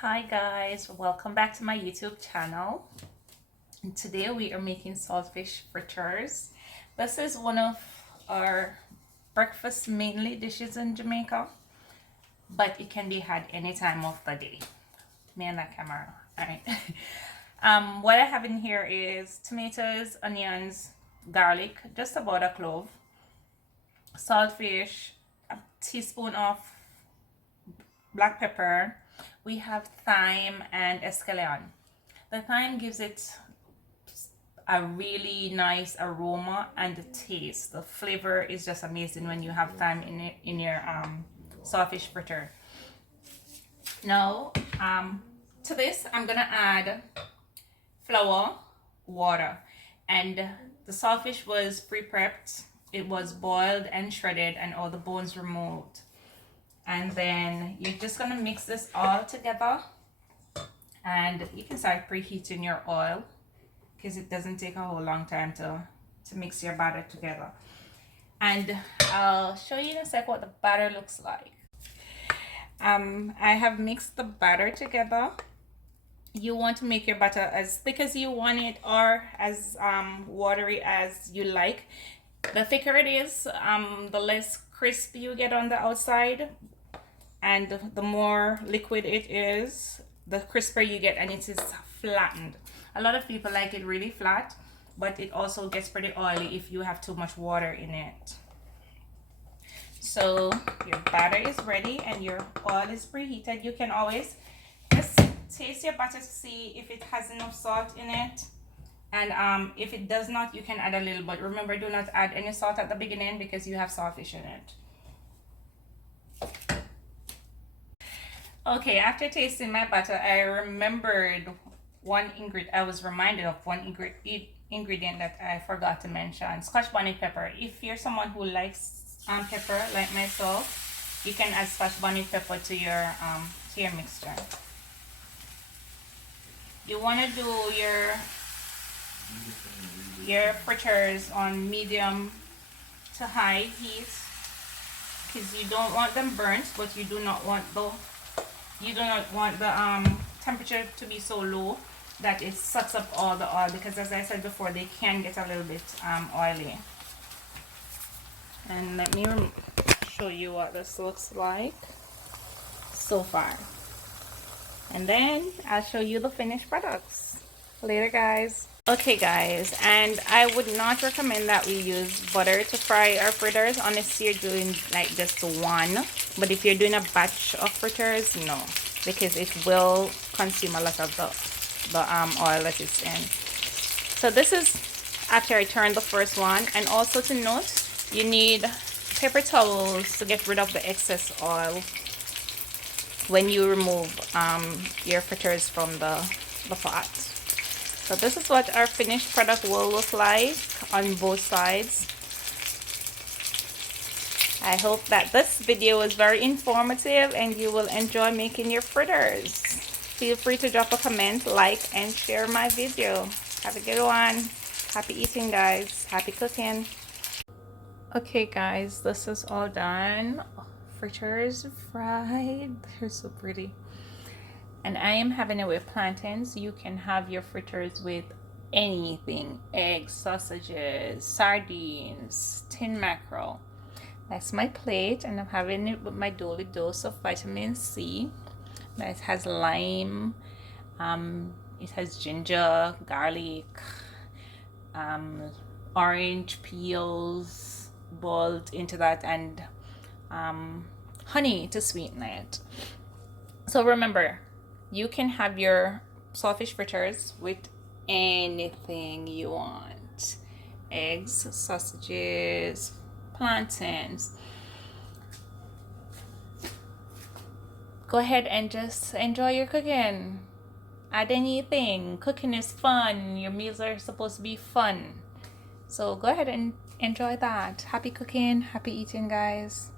Hi guys, welcome back to my YouTube channel. And today we are making saltfish fritters. This is one of our breakfast mainly dishes in Jamaica, but it can be had any time of the day. Me and that camera. Alright. What I have in here is tomatoes, onions, garlic, just about a clove, saltfish, a teaspoon of black pepper. We have thyme and escallion. The thyme gives it a really nice aroma and the taste. The flavor is just amazing when you have thyme in your saltfish fritter. Now, to this, I'm gonna add flour, water, and the saltfish was pre-prepped. It was boiled and shredded and all the bones removed. And then you're just gonna mix this all together, and you can start preheating your oil because it doesn't take a whole long time to mix your batter together. And I'll show you in a sec what the batter looks like. I have mixed the batter together. You want to make your batter as thick as you want it or as watery as you like. The thicker it is, the less crisp you get on the outside, and the more liquid it is, the crisper you get, and it is flattened. A lot of people like it really flat, but it also gets pretty oily if you have too much water in it. So your batter is ready and your oil is preheated. You can always just taste your batter to see if it has enough salt in it, and if it does not, you can add a little, but remember, do not add any salt at the beginning because you have saltfish in it. Okay, after tasting my batter, I remembered one ingredient. I was reminded of one ingredient that I forgot to mention: scotch bonnet pepper. If you're someone who likes pepper like myself, you can add scotch bonnet pepper to your mixture. You want to do your fritters on medium to high heat because you don't want them burnt, but you do not want the temperature to be so low that it sucks up all the oil, because as I said before, they can get a little bit oily. And let me show you what this looks like so far, and then I'll show you the finished products later, guys. Okay guys, and I would not recommend that we use butter to fry our fritters unless you're doing like just one. But if you're doing a batch of fritters, no, because it will consume a lot of the oil that it's in. So this is after I turned the first one. And also to note, you need paper towels to get rid of the excess oil when you remove your fritters from the pot. So this is what our finished product will look like on both sides. I hope that this video was very informative and you will enjoy making your fritters. Feel free to drop a comment, like, and share my video. Have a good one. Happy eating, guys. Happy cooking. Okay guys, this is all done. Fritters fried. They're so pretty. And I am having it with plantains. You can have your fritters with anything: eggs, sausages, sardines, tin mackerel. That's my plate, and I'm having it with my daily dose of vitamin C. It has lime, it has ginger, garlic, orange peels boiled into that, and honey to sweeten it. So remember, you can have your saltfish fritters with anything you want: eggs, sausages, plantains. Go ahead and just enjoy your cooking. Add anything. Cooking is fun. Your meals are supposed to be fun. So go ahead and enjoy that. Happy cooking, happy eating, guys.